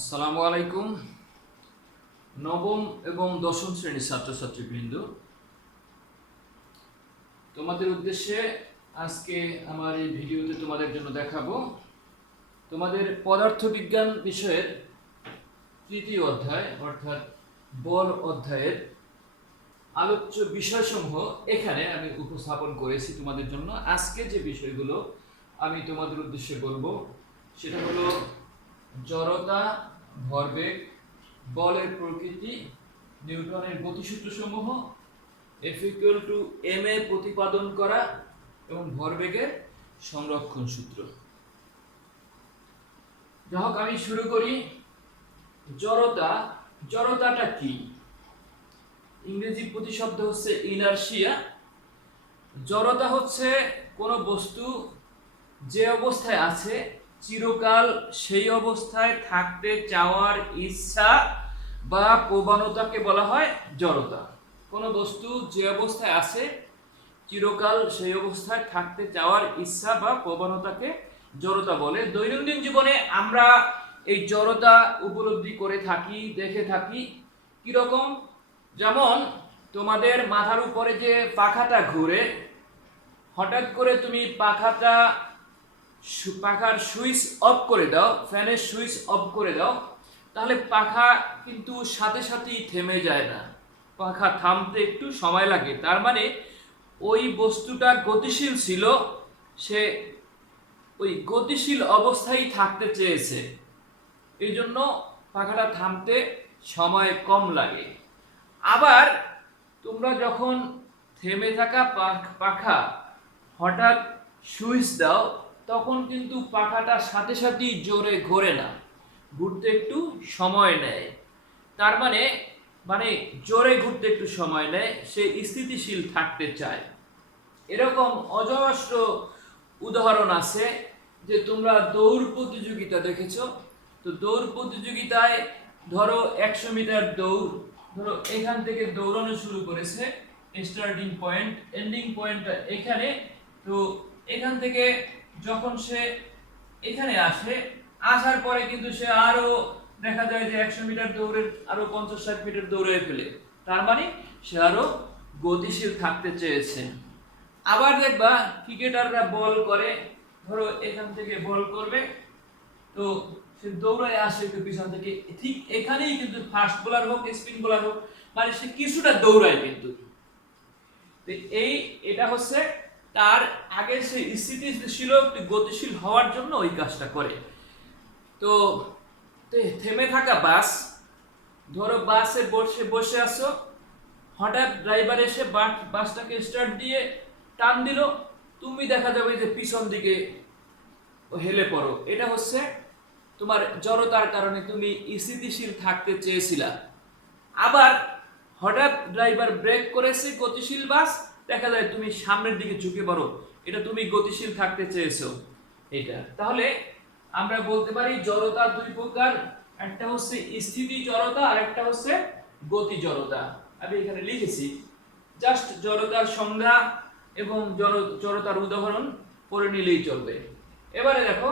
আসসালামু আলাইকুম। নবম এবং দশম শ্রেণীর ছাত্রছাত্রীবৃন্দ, তোমাদের উদ্দেশ্যে আজকে আমার এই ভিডিওতে তোমাদের জন্য দেখাবো তোমাদের পদার্থবিজ্ঞান বিষয়ের তৃতীয় অধ্যায় অর্থাৎ বল অধ্যায়ের আলোচ্য বিষয়সমূহ এখানে আমি উপস্থাপন করেছি তোমাদের জন্য। আজকে যে বিষয়গুলো আমি তোমাদের উদ্দেশ্যে বলবো সেটা হলো জড়তা, ভরবেগ, বলের প্রকৃতি, নিউটনের গতিসূত্রসমূহ, F=ma প্রতিপাদন করা এবং ভরবেগের সংরক্ষণ সূত্র। যাই হোক, আমি শুরু করি। জড়তাটা কি? ইংরেজি প্রতিশব্দ হচ্ছে ইনারশিয়া। জড়তা হচ্ছে কোনো বস্তু যে অবস্থায় আছে চিরকাল সেই অবস্থায় থাকতে চাওয়ার ইচ্ছা বা প্রবণতাকে বলা হয় জড়তা। কোনো বস্তু যে অবস্থায় আছে চিরকাল সেই অবস্থায় থাকতে চাওয়ার ইচ্ছা বা প্রবণতাকে জড়তা বলে। দৈনন্দিন জীবনে আমরা এই জড়তা উপলব্ধি করে থাকি, দেখে থাকি। কিরকম? যেমন তোমাদের মাথার উপরে যে পাখাটা ঘুরে, হঠাৎ করে তুমি পাখার সুইচ অফ করে দাও, ফ্যানের সুইচ অফ করে দাও, তাহলে পাখা কিন্তু সাথে সাথেই থেমে যায় না, পাখা থামতে একটু সময় লাগে। তার মানে ওই বস্তুটা গতিশীল ছিল, সে ওই গতিশীল অবস্থায় থাকতে চেয়েছে, এই জন্য পাখাটা থামতে সময় কম লাগে। আবার তোমরা যখন থেমে থাকা পাখা হঠাৎ সুইচ দাও, তখন কিন্তু পাখাটা সাথে সাথেই জোরে ঘোরে না, ঘুরতে একটু সময় নেয়। তার মানে মানে জোরে ঘুরতে একটু সময় নেয়, সে স্থিতিশীল থাকতে চায়। এরকম অজস্র উদাহরণ আছে। যে তোমরা দৌড় প্রতিযোগিতা দেখেছো, তো দৌড় প্রতিযোগিতায় ধরো 100 মিটার দৌড়, ধরো এখান থেকে দৌড়ানো শুরু করেছে, স্টার্টিং পয়েন্ট, এন্ডিং পয়েন্টটা এখানে। তো এখান থেকে যখন সে এখানে আসে, আসার পরে কিন্তু সে আরো দেখা যায় যে 100 মিটার দৌড়ের আরো 50-60 মিটার দৌড়ে ফেলে। তার মানে সে আরো গতিশীল থাকতে চেয়েছে। আবার দেখবা ক্রিকেটাররা বল করে, ধরো এখান থেকে বল করবে, তো সে দৌড়ায় আসে একটু পিছন থেকে, ঠিক এখানেই কিন্তু ফাস্ট বোলার হোক স্পিন বোলার হোক, মানে সে কিছুটা দৌড়ায় কিন্তু। এটা হচ্ছে তার আগে সে স্থিতিশীল গতিশীল হওয়ার জন্য ওই কাজটা করে। তো থেমে থাকা বাস, ধরো বাসে বসে বসে আছো, হঠাৎ ড্রাইভার এসে বাসটাকে স্টার্ট দিয়ে টান দিল, তুমি দেখা যাবে যে পিছন দিকে হেলে পড়ো। এটা হচ্ছে তোমার জড়তার কারণে তুমি স্থিতিশীল থাকতে চেয়েছিলা। আবার হঠাৎ ড্রাইভার ব্রেক করেছে, গতিশীল বাস, দেখা যায় তুমি সামনের দিকে ঝুঁকে পড়ো, এটা তুমি গতিশীল থাকতে চেয়েছো। এটা তাহলে আমরা বলতে পারি জড়তা দুই প্রকার, একটা হচ্ছে স্থিতি জড়তা আর একটা হচ্ছে গতি জড়তা। আমি এখানে লিখেছি, জাস্ট জড়তার সংজ্ঞা এবং জড়তার উদাহরণ পড়ে নিলেই চলবে। এবারে দেখো,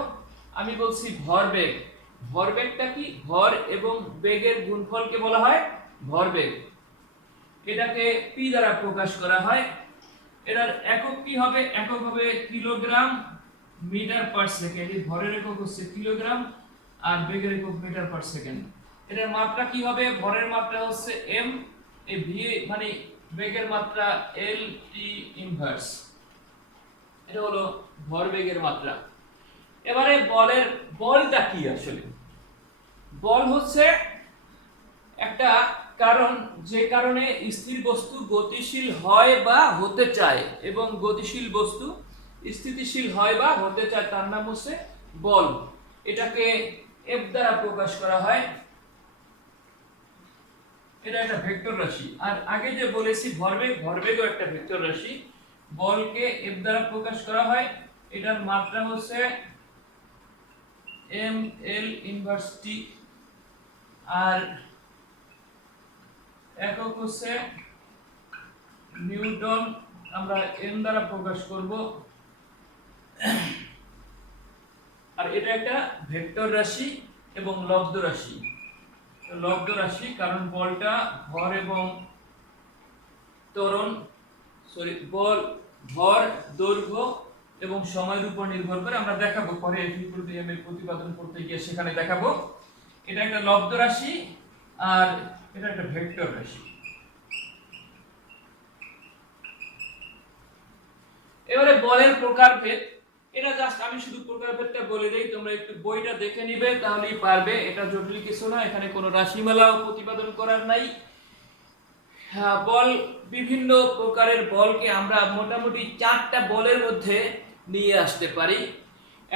আমি বলছি ভরবেগ। ভরবেগটা কি? ভর এবং বেগের গুণফলকে বলা হয় ভরবেগ। এটাকে পি দ্বারা প্রকাশ করা হয়। এটার একক কি হবে? একক হবে কিলোগ্রাম মিটার পার সেকেন্ড। এই ভরের একক হচ্ছে কিলোগ্রাম আর বেগের একক মিটার পার সেকেন্ড। এটার মাত্রা কি হবে? ভরের মাত্রা হচ্ছে এম, এই ভি মানে বেগের মাত্রা এল টি ইনভার্স। এটা হলো ভরবেগের মাত্রা। এবারে বলটা কি আসলে? বল হচ্ছে একটা কারণ, যে কারণে স্থির বস্তু গতিশীল হয় বা হতে চায়, এবং গতিশীল বস্তু স্থিতিশীল হয় বা হতে চায়, তার নাম হচ্ছে বল। এটাকে এফ দ্বারা প্রকাশ করা হয়। এটা একটা ভেক্টর রাশি। আর আগে যে বলেছি ভরবেগও একটা ভেক্টর রাশি। বলকে এফ দ্বারা প্রকাশ করা হয়। এটার মাত্রা হচ্ছে এম এল ইনভার্স টি, আর একক হচ্ছে নিউটন, আমরা এন দ্বারা প্রকাশ করব। আর এটা একটা ভেক্টর রাশি এবং লব্ধ রাশি। লব্ধ রাশি কারণ বলটা ভর এবং ত্বরণ ভর, দৈর্ঘ্য এবং সময়ের উপর নির্ভর করে। আমরা দেখাবো পরে এম এর প্রতিপাদন করতে গিয়ে সেখানে দেখাবো। এটা একটা লব্ধ রাশি আর এটা একটা ভেক্টর রাশি। এবারে বলের প্রকারভেদ, এটা জাস্ট আমি শুধু প্রকারভেদটা বলে দেই, তোমরা একটু বইটা দেখে নিবে তাহলেই পারবে। এটা জটিল কিছু না, এখানে কোনো রাশিমালাও প্রতিপাদন করার নাই। বল, বিভিন্ন প্রকারের বলকে আমরা মোটামুটি 4টা বলের মধ্যে নিয়ে আসতে পারি।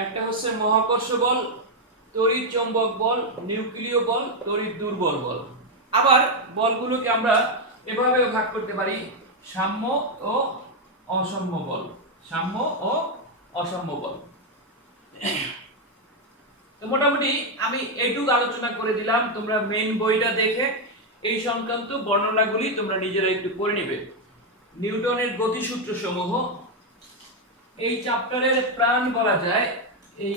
একটা হচ্ছে মহাকর্ষ বল, তড়িৎ চৌম্বক বল, নিউক্লিয় বল, তড়িৎ দুর্বল বল। আবার বলগুলোকে আমরা এভাবেও ভাগ করতে পারি, সাম্য ও অসাম্য বল। সাম্য ও অসাম্য বল। তো মোটামুটি আমি এইটুকু আলোচনা করে দিলাম, তোমরা মেইন বইটা দেখে এই সংক্রান্ত বর্ণনাগুলি তোমরা নিজেরা একটু পড়ে নিবে। নিউটনের গতিসূত্র সমূহ এই চ্যাপ্টারের প্রাণ বলা যায় এই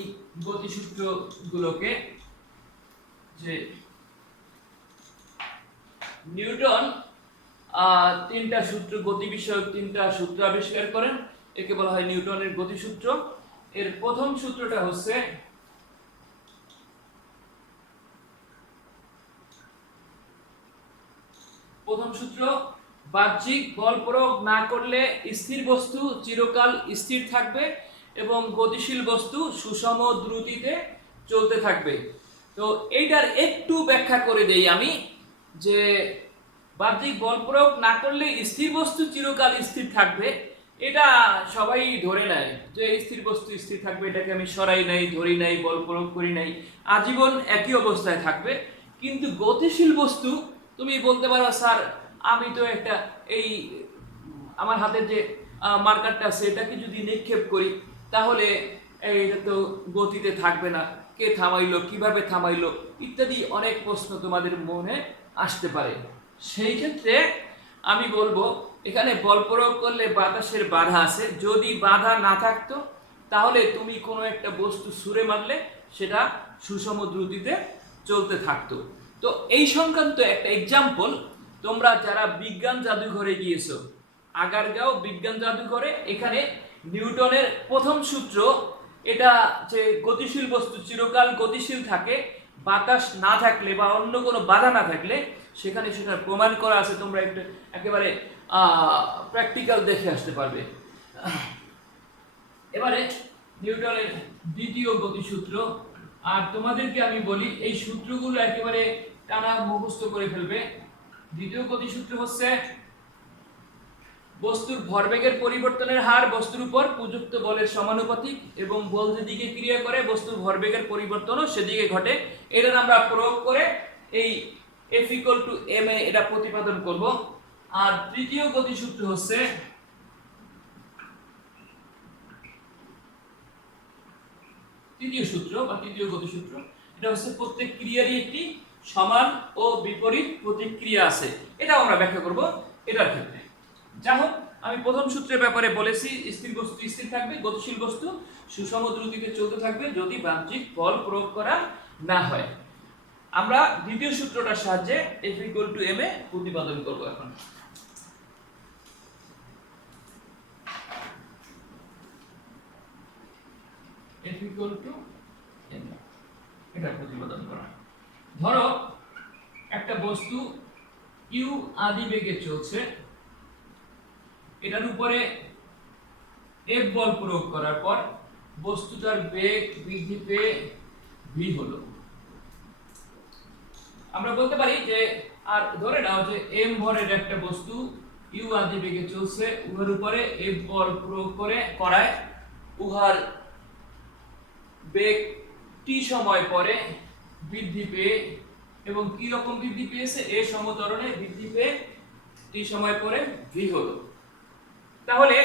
গতিসূত্রগুলোকে। যে নিউটন 3টা সূত্র, গতি বিষয়ক 3টা সূত্র আবিষ্কার করেন, একে বলা হয় নিউটনের গতিসূত্র। এর প্রথম সূত্রটা হচ্ছে বাহ্যিক বল প্রয়োগ না করলে স্থির বস্তু চিরকাল স্থির থাকবে এবং গতিশীল বস্তু সুষম দ্রুতিতে চলতে থাকবে। তো এইটার একটু ব্যাখ্যা করে দেই আমি, যে বাহ্যিক বল প্রয়োগ না করলে স্থির বস্তু চিরকাল স্থির থাকবে, এটা সবাই ধরে নেয় যে স্থির বস্তু স্থির থাকবে, এটাকে আমি সরাই নাই, ধরি নাই, বল প্রয়োগ করি নাই, আজীবন একই অবস্থায় থাকবে। কিন্তু গতিশীল বস্তু তুমি বলতে পারো, স্যার আমি তো একটা এই আমার হাতে যে মার্কারটা আছে এটাকে যদি নিক্ষেপ করি তাহলে এটা তো গতিতে থাকবে না, কে থামাইলো, কিভাবে থামাইলো, ইত্যাদি অনেক প্রশ্ন তোমাদের মনে আসতে পারে। সেই ক্ষেত্রে আমি বলবো এখানে বল প্রয়োগ করলে বাতাসের বাধা আছে, যদি বাধা না থাকতো তাহলে তুমি কোনো একটা বস্তু ছুঁড়ে মারলে সেটা সুষম দ্রুতিতে চলতে থাকতো। তো এই সংক্রান্ত একটা এক্সাম্পল, তোমরা যারা বিজ্ঞান জাদুঘরে গিয়েছো, আগারগাঁও বিজ্ঞান জাদুঘরে, এখানে নিউটনের প্রথম সূত্র, এটা যে গতিশীল বস্তু চিরকাল গতিশীল থাকে বাতাস না থাকলে বা অন্য কোনো বাধা না থাকলে, সেখানে সেটা প্রমাণ করা আছে। তোমরা একটু একেবারে প্র্যাকটিক্যাল দেখে আসতে পারবে। এবারে নিউটনের দ্বিতীয় গতিসূত্র, আর তোমাদেরকে আমি বলি এই সূত্রগুলো একেবারে টানা মুখস্থ করে ফেলবে। দ্বিতীয় গতিসূত্র হচ্ছে বস্তুর ভরবেগের পরিবর্তনের হার বস্তুর উপর প্রযুক্ত বলের সমানুপাতিক এবং বল যেদিকে ক্রিয়া করে বস্তুর ভরবেগের পরিবর্তনও সেদিকে ঘটে। এটা আমরা প্রয়োগ করে এই F = ma এটা প্রতিপাদন করব। আর তৃতীয় গতিসূত্র হচ্ছে তৃতীয় গতিসূত্র, এটা হচ্ছে প্রত্যেক ক্রিয়ারই একটি সমান ও বিপরীত প্রতিক্রিয়া আছে। এটাও আমরা ব্যাখ্যা করব এটার ক্ষেত্রে। যাই হোক, আমি প্রথম সূত্রের ব্যাপারে বলেছি, স্থির বস্তু স্থির থাকবে, গতিশীল বস্তু সুষম দ্রুতিতে চলতে থাকবে যদি বাহ্যিক বল প্রয়োগ করা না হয়। আমরা দ্বিতীয় সূত্রটার সাহায্যে F = ma প্রতিপাদন করব। এখন F = ma এটা প্রতিপাদন করা। ধরো একটা বস্তু u আদিবেগে চলছে, এটার উপরে F বল প্রয়োগ করার পর বস্তুটার বেগ বৃদ্ধি পেয়ে v হলো। আমরা বলতে পারি যে, আর ধরে নাও যে m ভরের একটা বস্তু u আদিবেগে চলছে, উহার উপরে F বল প্রয়োগ করায় উহার বেগ t সময় পরে বৃদ্ধি পেয়ে, এবং কি রকম বৃদ্ধি পেয়েছে, a সমত্বরণে বৃদ্ধি পেয়ে t সময় পরে v হলো। তাহলে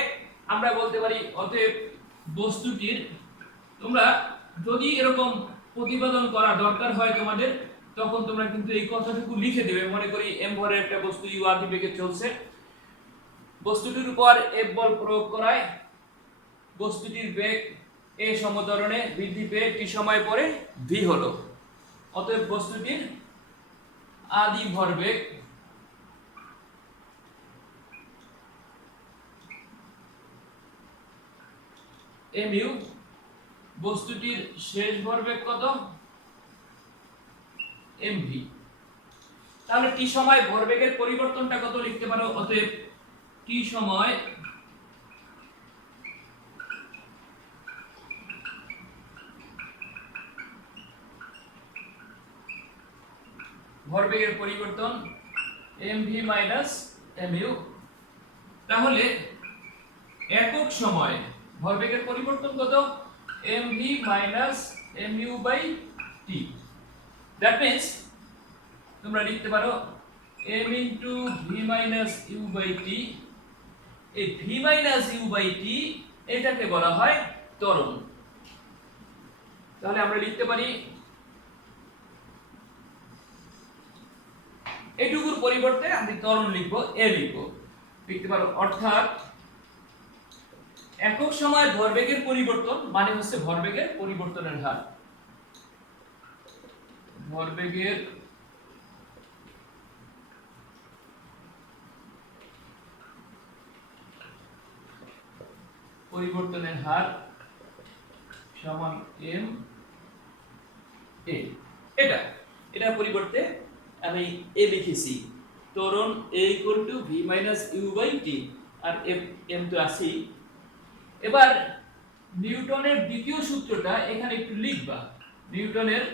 আমরা বলতে পারি অতএব বস্তুটির, তোমরা যদি এরকম প্রতিপাদন করা দরকার হয় তোমাদের, তখন তোমরা কিন্তু এই কথাটুকু লিখে দিবে। মনে করি m ভরের একটা বস্তু u আদিবেগে চলছে, বস্তুটির উপর F বল প্রয়োগ করায় বস্তুটির বেগ a সমত্বরণে বৃদ্ধি পেয়ে t সময় পরে v হলো। অতএব বস্তুটির আদি ভরবেগ mu, বস্তুটির শেষ ভরবেগ কত mv। তাহলে t সময় ভরবেগের পরিবর্তনটা কত লিখতে পারো, অতএব t সময় ভরবেগের পরিবর্তন mv mu। তাহলে একক সময় ভরবেগের পরিবর্তন কত mv mu/t। দ্যাট মিন্স তোমরা লিখতে পারো m * v - u/t। এই v - u/t এটাকে বলা হয় ত্বরণ। তাহলে আমরা লিখতে পারি এটুকুর পরিবর্তে আমি ত্বরণ লিখব a লিখতে পারো, অর্থাৎ একক সময় ভরবেগের পরিবর্তন মানে হচ্ছে ভরবেগের পরিবর্তনের হার। ভরবেগের পরিবর্তনের হার সমান m a। এটার পরিবর্তে আমি a লিখেছি, ত্বরণ a = v - u/t, R m তো আছেই। এবার নিউটনের দ্বিতীয় সূত্রটা এখানে একটু লিখবা। নিউটনের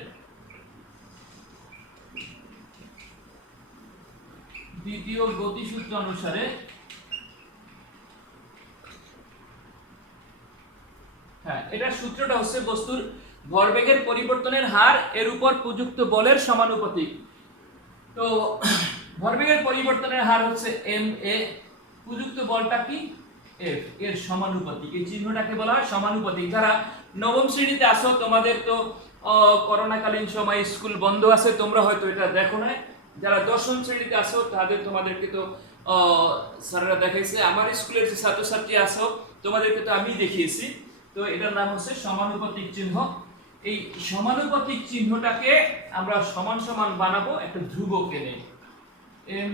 দ্বিতীয় গতিসূত্র অনুসারে এটার সূত্রটা হচ্ছে বস্তুর ভরবেগের পরিবর্তনের হার এর উপর প্রযুক্ত বলের সমানুপাতিক। তো ভরবেগের পরিবর্তনের হার হচ্ছে ma, প্রযুক্ত বলটা কি f, এর সমানুপাতিক। এই চিহ্নটাকে বলা হয় সমানুপাতিক। যারা নবম শ্রেণীতে আসো, তোমাদের তো করোনাকালীন সময় স্কুল বন্ধ আছে, তোমরা হয়তো এটা দেখো না। যারা দশম শ্রেণীতে আসো তোমাদেরকে তো স্যাররা দেখাইছে। আমার স্কুলের যে ছাত্রছাত্রী আসো তোমাদেরকে তো আমি দেখিয়েছি। তো এটার নাম হচ্ছে সমানুপাতিক চিহ্ন। এই সমানুপাতিক চিহ্নটাকে আমরা সমান সমান বানাবো একটা ধ্রুবক এনে,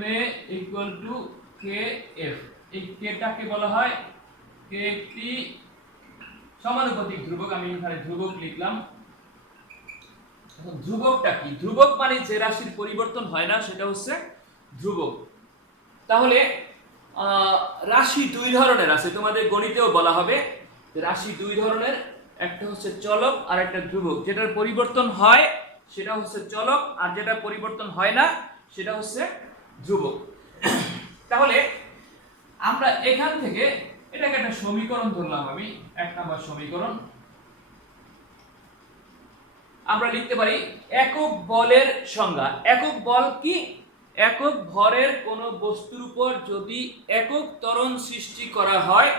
ma = kf। এই কেটাকে বলা হয় কে একটি সমানুপাতিক ধ্রুবক। আমি এখানে ধ্রুবক লিখলাম। এখন ধ্রুবকটা কি? ধ্রুবক মানে যে রাশির পরিবর্তন হয় না সেটা হচ্ছে ধ্রুবক। তাহলে রাশি দুই ধরনের আছে, তোমাদের গণিতেও বলা হবে রাশি দুই ধরনের, একটা হচ্ছে চলক আর একটা ধ্রুবক। যেটার পরিবর্তন হয় সেটা হচ্ছে চলক, আর যেটা পরিবর্তন হয় না সেটা হচ্ছে ধ্রুবক। তাহলে আমরা এখান থেকে এটাকে একটা সমীকরণ ধরলাম, আমি 1 নম্বর সমীকরণ। আমরা লিখতে পারি একক বলের সংজ্ঞা। একক বল কি? একক ভরের কোন বস্তুর উপর যদি একক ত্বরণ সৃষ্টি করা হয়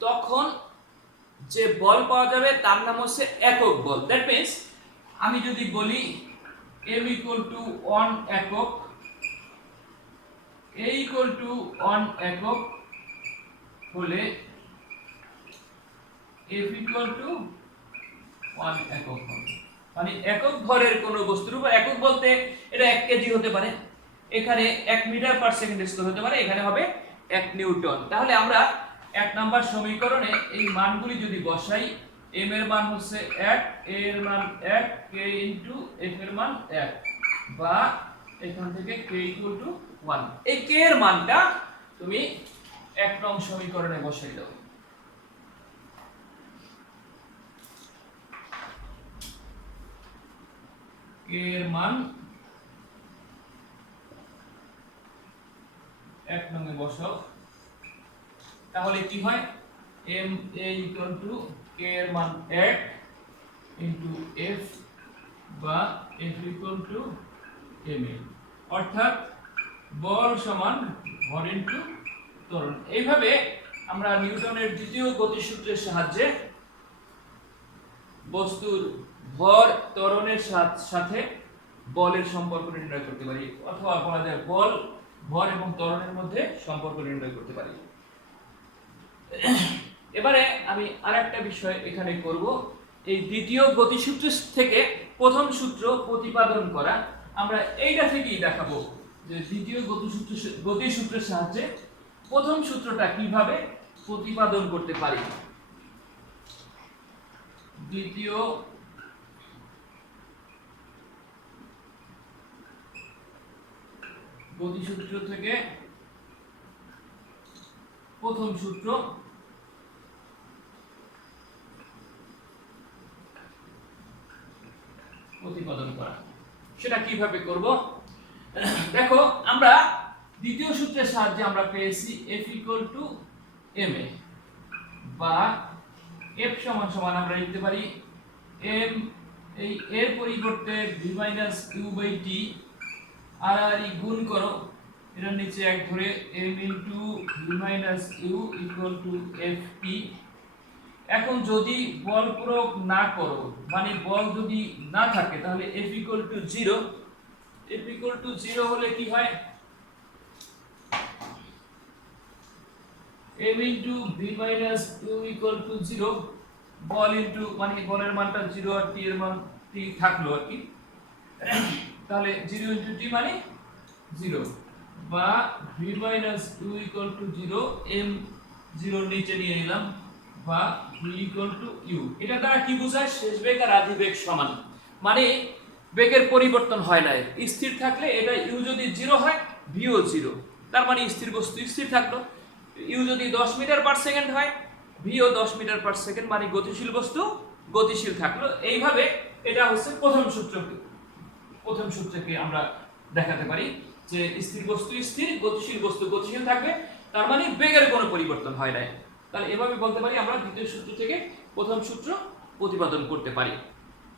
তখন যে বল পাওয়া যাবে তার নাম হচ্ছে একক বল। দ্যাট মিন্স আমি যদি বলি m = 1 একক, a = 1 একক হলে f = 1 একক হবে। মানে একক ভরের কোন বস্তুর উপর, একক বলতে এটা 1 কেজি হতে পারে, এখানে 1 মিটার/সেকেন্ড² হতে পারে, এখানে হবে 1 নিউটন। তাহলে আমরা 1 নাম্বার সমীকরণে এই মানগুলি যদি বসাই, m এর মান হচ্ছে 1, a এর মান 1, k * f এর মান 1, বা এখান থেকে k = 1। এই k এর মানটা তুমি 1 নং সমীকরণে বসাই দাও। k এর মান 1 নং এ বসাও। তাহলে কি হয়? ma = k এর মান 1 * f, বা f = ma, অর্থাৎ বল সমান ভর ইনটু ত্বরণ। এইভাবে আমরা নিউটনের দ্বিতীয় গতিসূত্রের সাহায্যে বস্তুর ভর ত্বরণের সাথে বলের সম্পর্ক নির্ণয় করতে পারি, অথবা বলা যায় বল, ভর এবং ত্বরণের মধ্যে সম্পর্ক নির্ণয় করতে পারি। এবারে আমি আরেকটা বিষয় এখানে করব, এই দ্বিতীয় গতিসূত্র থেকে প্রথম সূত্র প্রতিপাদন করা, আমরা এইটা থেকেই দেখাবো যে দ্বিতীয় গতিসূত্রের সাহায্যে প্রথম সূত্রটা কিভাবে প্রতিপাদন করতে পারি। দ্বিতীয় গতিসূত্র থেকে প্রথম সূত্র প্রতিপাদন করা, সেটা কিভাবে করব? দেখো, আমরা দ্বিতীয় সূত্রের সাহায্যে আমরা পেয়েছি F = ma, বা F সমান সমান আমরা লিখতে পারি m, এই এর পরিবর্তে v - u/t, আর গুণ করো এটার নিচে এক ধরে m * v - u = ft। এখন যদি বল প্রয়োগ না করো, মানে বল যদি না থাকে, তাহলে F = 0। F = 0 হলে কি হয়? m * v - u = 0, বল ইনটু মানে বলের মানটা 0 আর t এর মান t থাকলো আর কি, তাহলে 0 * t মানে 0, বা v - u = 0, m 0 নিচে নিয়ে নিলাম, বা v = u। এটা দ্বারা কি বোঝায়? শেষ বেগ আর আদি বেগ সমান, মানে বেগের পরিবর্তন হয় না। স্থির থাকলে এটা u যদি 0 হয়, v ও 0, তার মানে স্থির বস্তু স্থির থাকলো। u যদি 10 মিটার পার সেকেন্ড হয়, v ও 10 মিটার পার সেকেন্ড, মানে গতিশীল বস্তু গতিশীল থাকলো। এইভাবে এটা হচ্ছে প্রথম সূত্র। প্রথম সূত্রকে আমরা দেখাতে পারি যে স্থির বস্তু স্থির, গতিশীল বস্তু গতিশীল থাকবে, তার মানে বেগের কোনো পরিবর্তন হয় না। তাহলে এভাবে বলতে পারি আমরা দ্বিতীয় সূত্র থেকে প্রথম সূত্র প্রতিপাদন করতে পারি।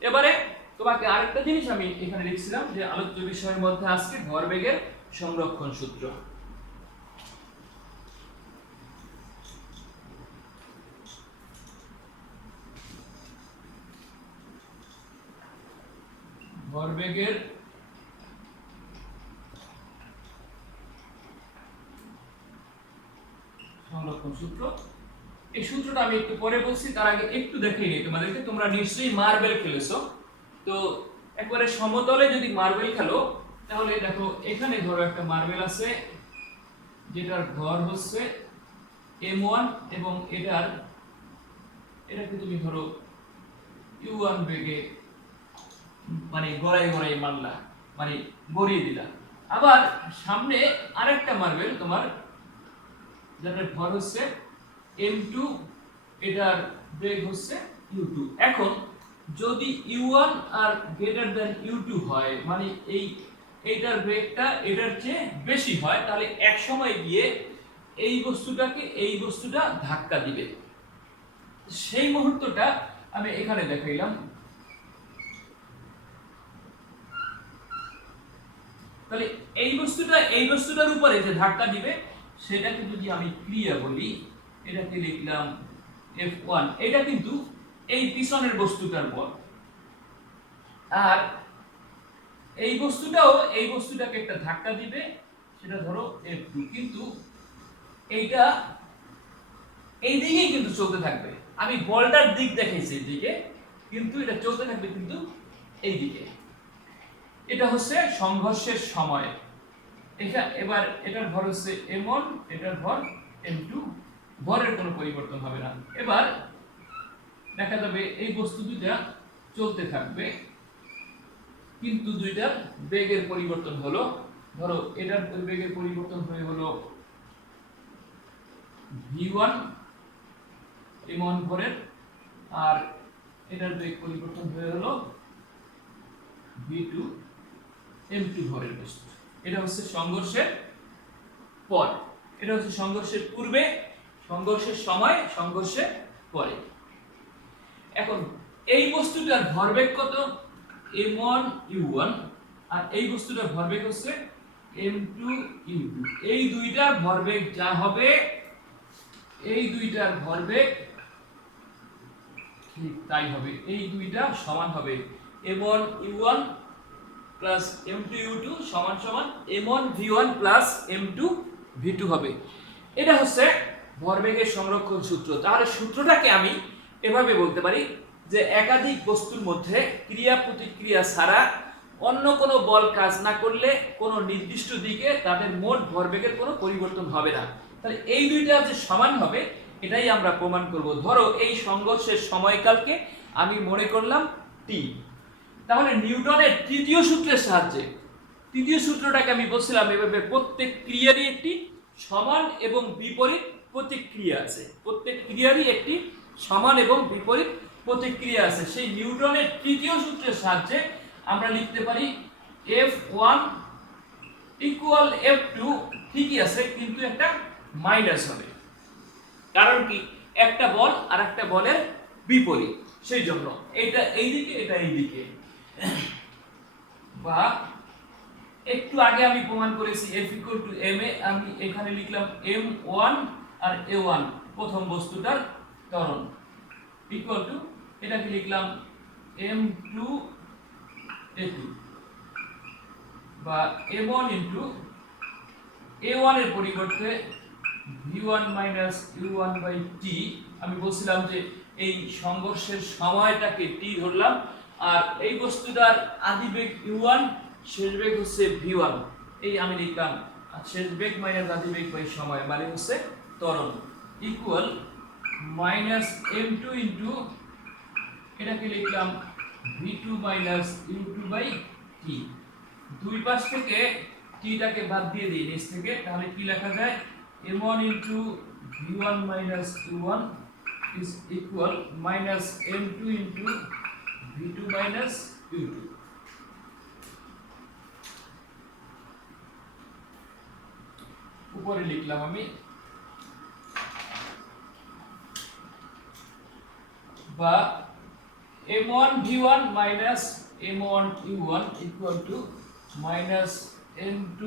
এবারে তোমাকে আরেকটা জিনিস আমি এখানে লিখছিলাম যে আলোচ্য বিষয়ের মধ্যে আজকে ভরবেগের সংরক্ষণ সূত্র। ভরবেগের সংরক্ষণ সূত্র, এই সূত্রটা আমি একটু পরে বলছি, তার আগে একটু দেখিয়ে নিই তোমাদেরকে। তোমরা নিশ্চয়ই মার্বেল খেলেছো, তো একবারে সমতলে যদি মার্বেল খেলো, তাহলে দেখো এখানে ধরো একটা মার্বেল আছে যেটার ভর হচ্ছে m1, এবং এটাকে তুমি ধরো u1 বেগে মানে গড়াই গড়াই মারলা, মানে গড়িয়ে দিলা। আবার সামনে আরেকটা মার্বেল তোমার, যার ভর হচ্ছে m2, এটার বেগ হচ্ছে u2। এখন যদি u1 আর গ্রেটার দ্যান u2 হয়, মানে এইটার বেগটা এটার চেয়ে বেশি হয়, তাহলে এক সময় গিয়ে এই বস্তুটা ধাক্কা দিবে। সেই মুহূর্তটা আমি এখানে দেখাইলাম। তাহলে এই বস্তুটার উপরে যে ধাক্কা দিবে, সেটাকে যদি আমি ক্রিয়া বলি, এটাকে লিখলাম F1, এটা কিন্তু এই পিছনের বস্তুটার বল, আর এই বস্তুটাকে একটা ধাক্কা দিবে, সেটা ধরো F2, কিন্তু এইটা এই দিকেই কিন্তু চলতে থাকবে। আমি বলটার দিক দেখাইছি এইদিকে, কিন্তু এটা চলতে থাকবে কিন্তু এই দিকে। এটা হচ্ছে সংঘর্ষের সময়। এবার এটার ভর হচ্ছে m1, এটার ভর m2, ভরের কোনো পরিবর্তন হবে না। এবার দেখা যাবে এই বস্তু দুইটা চলতে থাকবে, কিন্তু দুইটার বেগের পরিবর্তন হলো। ধরো এটার বেগের পরিবর্তন হলো v1 m1 ভরের, আর এটার বেগ পরিবর্তন হলো v2 m2 ভরের বস্তু। এটা হচ্ছে সংঘর্ষের পর, এটা হচ্ছে সংঘর্ষের পূর্বে, সংঘর্ষের সময়, সংঘর্ষের পরে। এখন এই বস্তুটার ভরবেগ কত? m1 u1, আর এই বস্তুটার ভরবেগ হচ্ছে m2 u2। এই দুইটার ভরবেগ যা হবে, এই দুইটার ভরবেগ ঠিক তাই হবে। এই দুইটা সমান হবে, m1 u1 plus m2 u2 সমান সমান m1 v1 plus m2 v2 হবে। এটা হচ্ছে ভরবেগের সংরক্ষণ সূত্র। তাহলে সূত্রটাকে আমি এভাবে বলতে পারি যে একাধিক বস্তুর মধ্যে ক্রিয়া প্রতিক্রিয়া ছাড়া অন্য কোনো বল কাজ না করলে কোনো নির্দিষ্ট দিকে তাদের মোট ভরবেগের কোনো পরিবর্তন হবে না। তাহলে এই দুইটা যে সমান হবে এটাই আমরা প্রমাণ করব। ধরো এই সংঘর্ষের সময়কালকে আমি মনে করলাম টি। তাহলে নিউটনের তৃতীয় সূত্রের সাহায্যে, তৃতীয় সূত্রটাকে আমি বলছিলাম এভাবে, প্রত্যেক ক্রিয়ারই একটি সমান এবং বিপরীত প্রতিক্রিয়া আছে। প্রত্যেক ক্রিয়ারই একটি সমান এবং বিপরীত প্রতিক্রিয়া আছে। সেই নিউটনের তৃতীয় সূত্রের সাহায্যে আমরা লিখতে পারি F1 ইকুয়াল F2, ঠিকই আছে, কিন্তু একটা মাইনাস হবে। কারণ কি, একটা বল আর একটা বলের বিপরীত, সেই জন্য এটা এইদিকে এটা এইদিকে। বা একটু আগে আমি প্রমাণ করেছি F ইকুয়াল টু m এ, আমি এখানে লিখলাম m1 আর a1 প্রথম বস্তুটার ত্বরণ ইকুয়াল টু, এটাকে লিখলাম m2 a2 বা m1 ইনটু a1 এর পরিবর্তে v1 minus u1 by t। আমি বলছিলাম যে এই সংঘর্ষের সময়টাকে t ধরলাম, আর এই বস্তুটার আদি বেগ u1, শেষ বেগ হচ্ছে v1, এই আমি লিখলাম শেষ বেগ মাইনাস আদি বেগ বাই সময় মানে হচ্ছে ত্বরণ ইকুয়াল মাইনাস m2 ইনটু, এটাকে লিখলাম v2 minus u2 by t। দুই পাশ থেকে t টাকে বাদ দিয়ে দিই নিচ থেকে, তাহলে কি লেখা যায়, m1 into v1 minus u1 is equal minus m2 into v2 minus u2। উপরে লিখলাম আমি, বা m1 v1 minus m1 u1 equal to minus m2